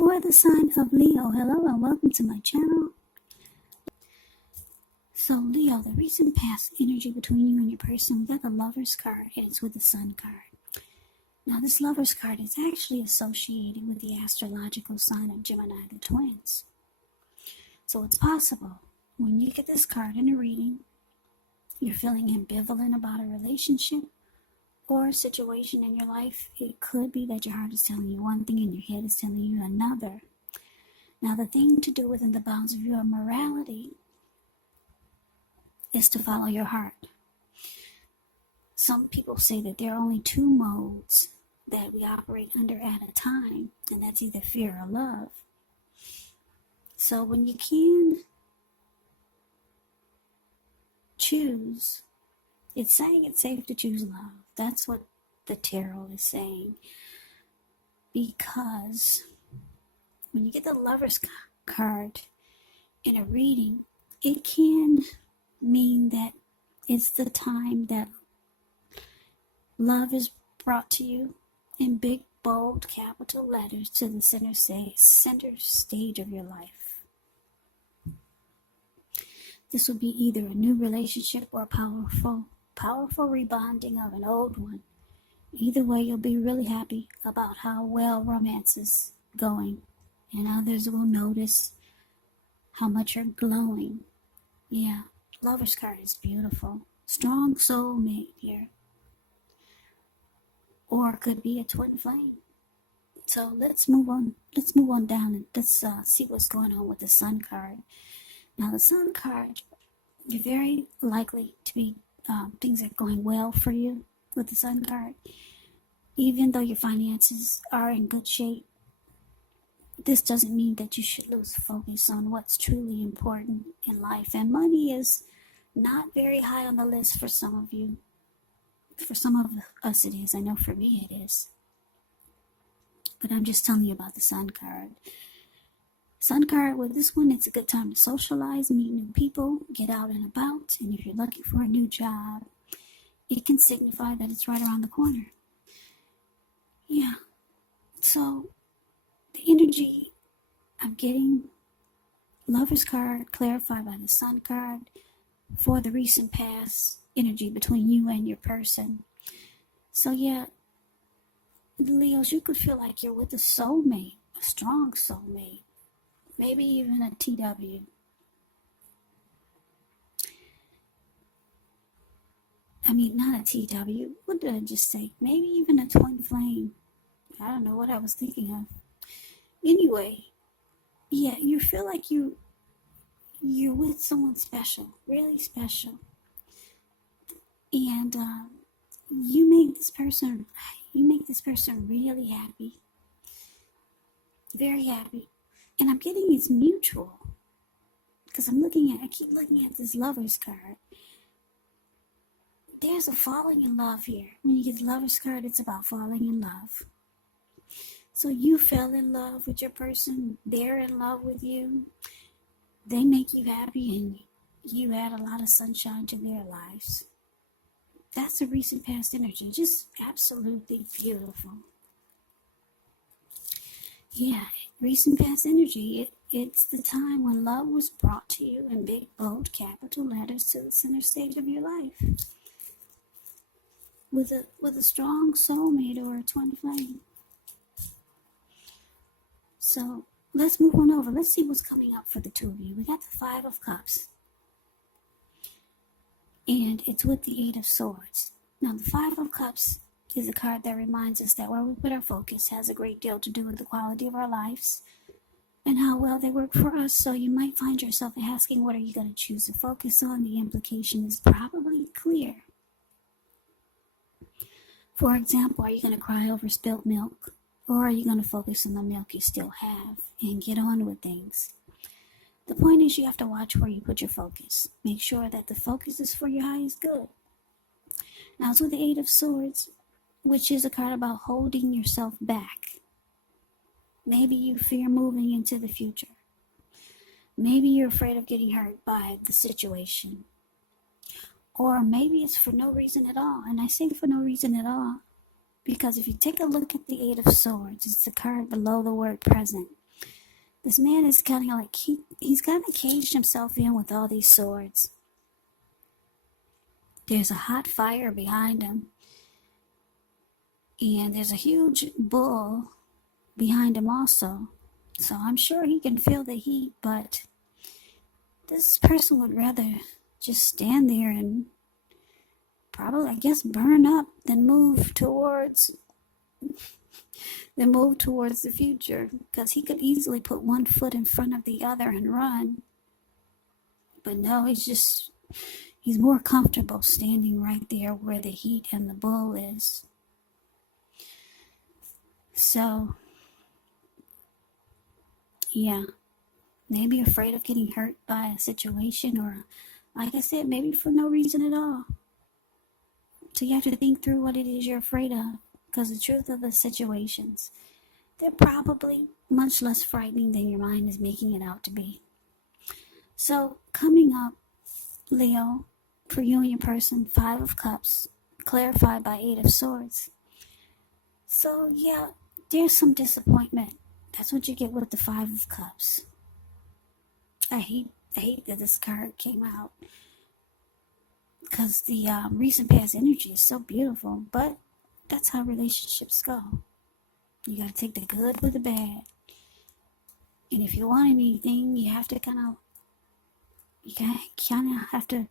For the sign of Leo, hello and welcome to my channel. So Leo, the recent past energy between you and your person, we got the Lover's card and it's with the Sun card. Now this Lover's card is actually associated with the astrological sign of Gemini, the twins. So it's possible when you get this card in a reading, you're feeling ambivalent about a relationship or a situation in your life. It could be that your heart is telling you one thing and your head is telling you another. Now the thing to do within the bounds of your morality is to follow your heart. Some people say that there are only two modes that we operate under at a time, and that's either fear or love. So when you can choose, it's saying it's safe to choose love. That's what the tarot is saying. Because when you get the Lover's card in a reading, it can mean that it's the time that love is brought to you in big, bold, capital letters to the center stage of your life. This will be either a new relationship or a powerful rebonding of an old one. Either way, you'll be really happy about how well romance is going, and others will notice how much you're glowing. Yeah, Lover's card is beautiful. Strong soulmate here. Or it could be a twin flame. So let's move on. Let's move on down and let's see what's going on with the Sun card. Now the Sun card, you're very likely to be, things are going well for you with the Sun card. Even though your finances are in good shape, this doesn't mean that you should lose focus on what's truly important in life. And money is not very high on the list for some of you. For some of us it is. I know for me it is. But I'm just telling you about the Sun card. Sun card, with this one, it's a good time to socialize, meet new people, get out and about. And if you're looking for a new job, it can signify that it's right around the corner. Yeah. So the energy I'm getting, Lover's card clarified by the Sun card, for the recent past energy between you and your person. So yeah, Leos, you could feel like you're with a soulmate, a strong soulmate, maybe even a TW. I mean, not a TW. What did I just say? Maybe even a twin flame. I don't know what I was thinking of. Anyway, yeah, you feel like you're with someone special, really special. And you make this person really happy. Very happy. And I'm getting it's mutual. Because I keep looking at this Lover's card. There's a falling in love here. When you get the Lover's card, it's about falling in love. So you fell in love with your person. They're in love with you. They make you happy and you add a lot of sunshine to their lives. That's a recent past energy. Just absolutely beautiful. Yeah, recent past energy. It's the time when love was brought to you in big, bold, capital letters to the center stage of your life. With a strong soulmate or a twin flame. So let's move on over. Let's see what's coming up for the two of you. We got the Five of Cups. And it's with the Eight of Swords. Now the Five of Cups is a card that reminds us that where we put our focus has a great deal to do with the quality of our lives and how well they work for us. So you might find yourself asking, what are you going to choose to focus on? The implication is probably clear. For example, are you going to cry over spilled milk? Or are you going to focus on the milk you still have and get on with things? The point is you have to watch where you put your focus. Make sure that the focus is for your highest good. Now it's with the Eight of Swords, which is a card about holding yourself back. Maybe you fear moving into the future. Maybe you're afraid of getting hurt by the situation. Or maybe it's for no reason at all. And I say for no reason at all because if you take a look at the Eight of Swords, it's the card below the word present. This man is kind of like, he's kind of caged himself in with all these swords. There's a hot fire behind him. And there's a huge bull behind him also. So I'm sure he can feel the heat, but this person would rather just stand there and probably, I guess, burn up than move towards the future, because he could easily put one foot in front of the other and run. But no, he's more comfortable standing right there where the heat and the bull is. So, yeah, maybe afraid of getting hurt by a situation, or, like I said, maybe for no reason at all. So you have to think through what it is you're afraid of, because the truth of the situations, they're probably much less frightening than your mind is making it out to be. So, coming up, Leo, for you and your person, 5 of Cups, clarified by 8 of Swords. So, yeah, there's some disappointment. That's what you get with the 5 of Cups. I hate that this card came out, because the recent past energy is so beautiful, but that's how relationships go. You gotta take the good with the bad. And if you want anything, you have to kind of have to,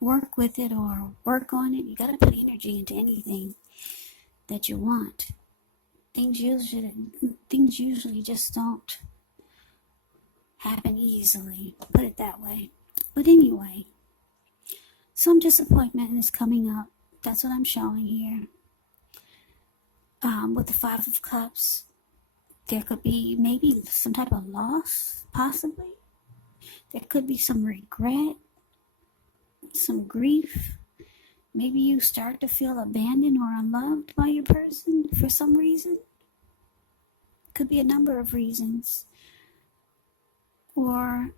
work with it or work on it. You gotta put energy into anything that you want. Things usually just don't happen easily, put it that way. But anyway, some disappointment is coming up. That's what I'm showing here. With the 5 of Cups, there could be maybe some type of loss, possibly. There could be some regret, some grief. Maybe you start to feel abandoned or unloved by your person for some reason. Could be a number of reasons. Or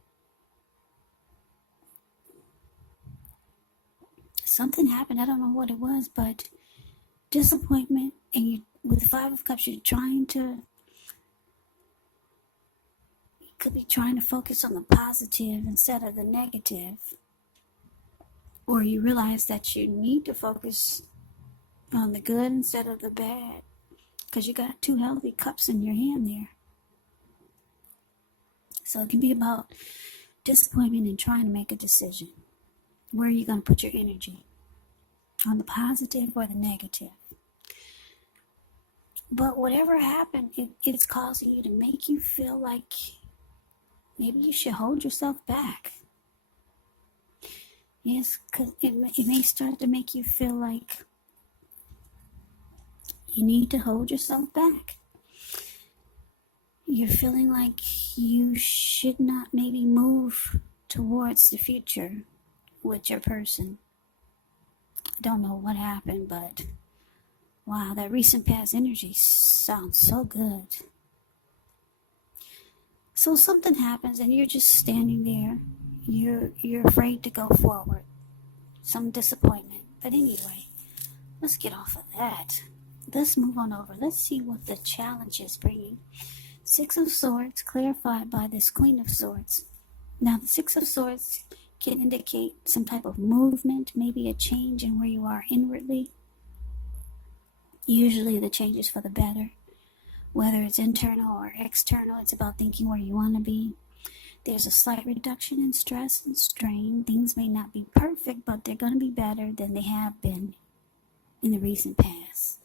something happened, I don't know what it was, but disappointment, and you, with the 5 of Cups, you could be trying to focus on the positive instead of the negative. Or you realize that you need to focus on the good instead of the bad, because you got 2 healthy cups in your hand there. So it can be about disappointment and trying to make a decision. Where are you going to put your energy? On the positive or the negative? But whatever happened, it's causing you to make you feel like maybe you should hold yourself back. Yes, because it may start to make you feel like you need to hold yourself back. You're feeling like you should not maybe move towards the future with your person. I don't know what happened, but wow, that recent past energy sounds so good. So something happens and you're just standing there. You're afraid to go forward. Some disappointment. But anyway, let's get off of that. Let's move on over. Let's see what the challenge is bringing. 6 of Swords, clarified by this Queen of Swords. Now, the 6 of Swords can indicate some type of movement, maybe a change in where you are inwardly. Usually the change is for the better. Whether it's internal or external, it's about thinking where you want to be. There's a slight reduction in stress and strain. Things may not be perfect, but they're going to be better than they have been in the recent past.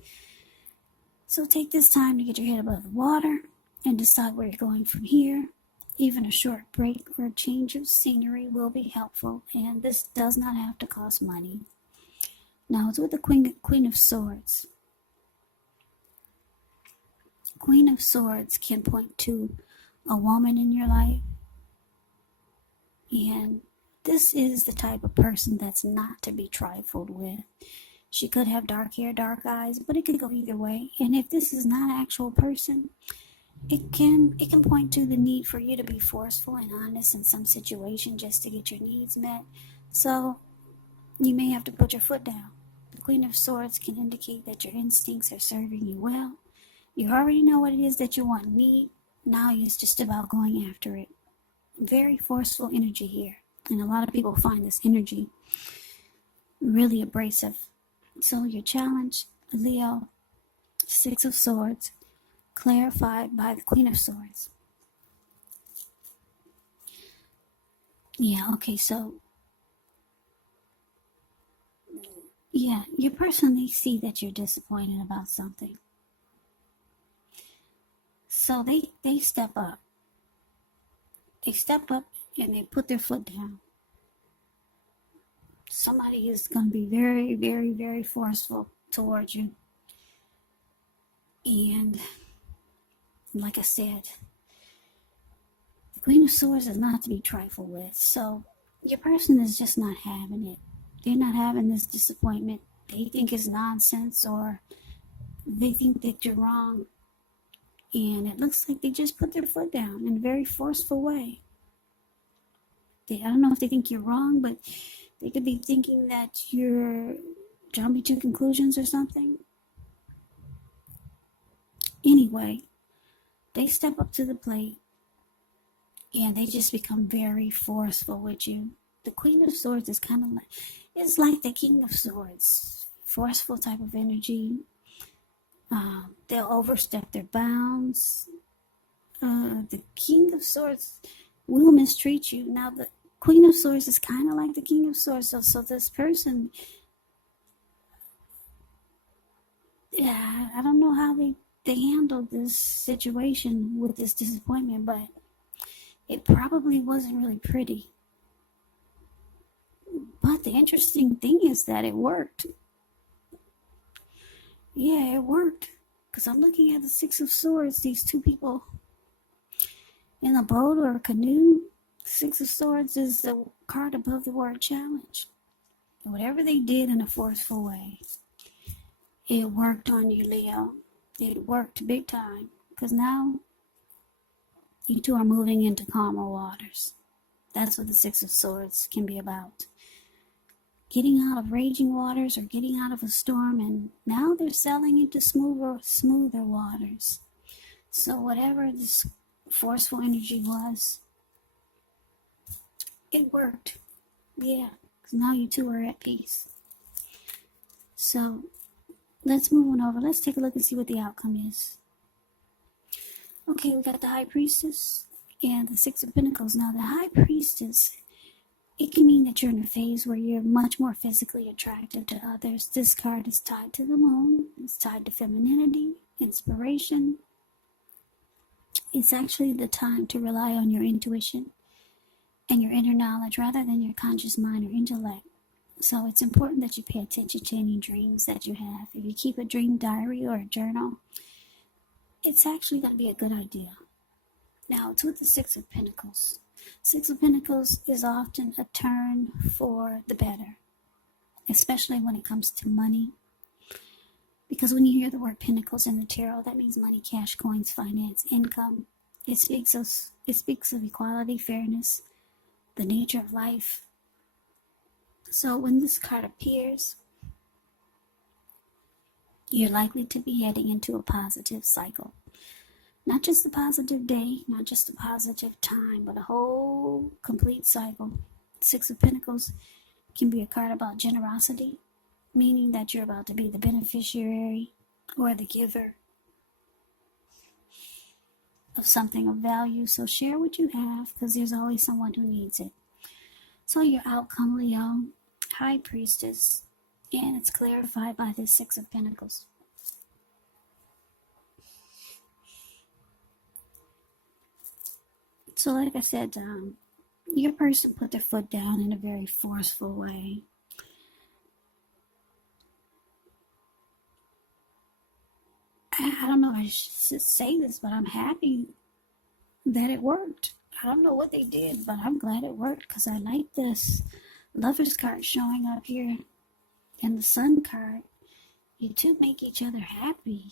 So take this time to get your head above the water and decide where you're going from here. Even a short break or change of scenery will be helpful, and this does not have to cost money. Now it's with the Queen of Swords. Queen of Swords can point to a woman in your life, and this is the type of person that's not to be trifled with. She could have dark hair, dark eyes, but it could go either way. And if this is not an actual person, it can point to the need for you to be forceful and honest in some situation just to get your needs met. So you may have to put your foot down. The Queen of Swords can indicate that your instincts are serving you well. You already know what it is that you want and need. Now it's just about going after it. Very forceful energy here. And a lot of people find this energy really abrasive. So your challenge, Leo, Six of Swords, clarified by the Queen of Swords. Yeah, okay, so yeah, you personally see that you're disappointed about something. So they step up. They step up and they put their foot down. Somebody is going to be very, very, very forceful towards you. And like I said, the Queen of Swords is not to be trifled with. So your person is just not having it. They're not having this disappointment. They think it's nonsense, or they think that you're wrong. And it looks like they just put their foot down in a very forceful way. I don't know if they think you're wrong, but they could be thinking that you're jumping to conclusions or something. Anyway, they step up to the plate and they just become very forceful with you. The Queen of Swords is kind of like, it's like the King of Swords. Forceful type of energy. They'll overstep their bounds. The King of Swords will mistreat you. Now, the Queen of Swords is kind of like the King of Swords. So this person, yeah, I don't know how they handled this situation with this disappointment, but it probably wasn't really pretty. But the interesting thing is that it worked. Yeah, it worked. Because I'm looking at the Six of Swords, these two people in a boat or a canoe. Six of Swords is the card above the word challenge. Whatever they did in a forceful way, it worked on you, Leo. It worked big time. Because now you two are moving into calmer waters. That's what the Six of Swords can be about. Getting out of raging waters or getting out of a storm, and now they're sailing into smoother waters. So whatever this forceful energy was, it worked. Yeah, because now you two are at peace. So let's move on over. Let's take a look and see what the outcome is. Okay, we got the High Priestess and the Six of Pentacles. Now the High Priestess, it can mean that you're in a phase where you're much more physically attractive to others. This card is tied to the moon. It's tied to femininity, inspiration. It's actually the time to rely on your intuition and your inner knowledge rather than your conscious mind or intellect. So it's important that you pay attention to any dreams that you have. If you keep a dream diary or a journal, it's actually going to be a good idea. Now, it's with the Six of Pentacles. Six of Pentacles is often a turn for the better, especially when it comes to money. Because when you hear the word pentacles in the tarot, that means money, cash, coins, finance, income. It speaks of equality, fairness, the nature of life. So when this card appears, you're likely to be heading into a positive cycle. Not just a positive day, not just a positive time, but a whole complete cycle. Six of Pentacles can be a card about generosity, meaning that you're about to be the beneficiary or the giver of something of value. So share what you have, because there's always someone who needs it. So your outcome, Leo, High Priestess, and it's clarified by the Six of Pentacles. So like I said, your person put their foot down in a very forceful way. I don't know if I should say this, but I'm happy that it worked. I don't know what they did, but I'm glad it worked, because I like this Lover's card showing up here and the Sun card. You two make each other happy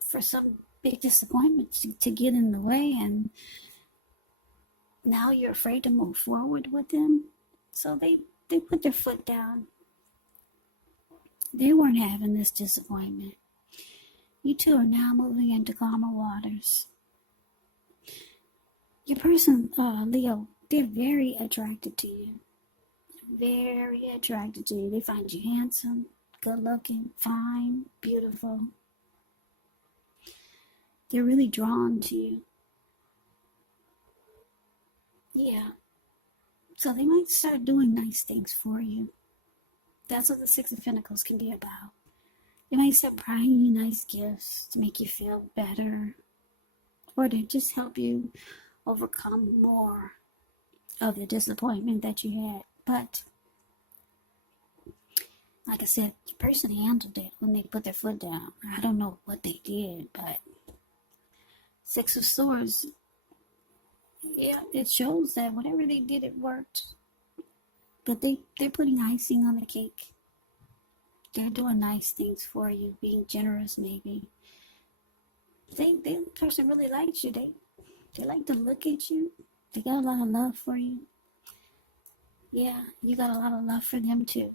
for some big disappointment to get in the way, and now you're afraid to move forward with them. So they put their foot down They weren't having this disappointment. You two are now moving into calmer waters. Your person, Leo, they're very attracted to you. Very attracted to you. They find you handsome, good looking, fine, beautiful. They're really drawn to you. Yeah. So they might start doing nice things for you. That's what the Six of Pentacles can be about. They might start buying you nice gifts to make you feel better, or to just help you overcome more of the disappointment that you had. But like I said, the person handled it when they put their foot down. I don't know what they did, but Six of Swords, yeah, it shows that whatever they did, it worked. But they're putting icing on the cake. They're doing nice things for you, being generous maybe. The person really likes you. They like to look at you. They got a lot of love for you. Yeah, you got a lot of love for them too.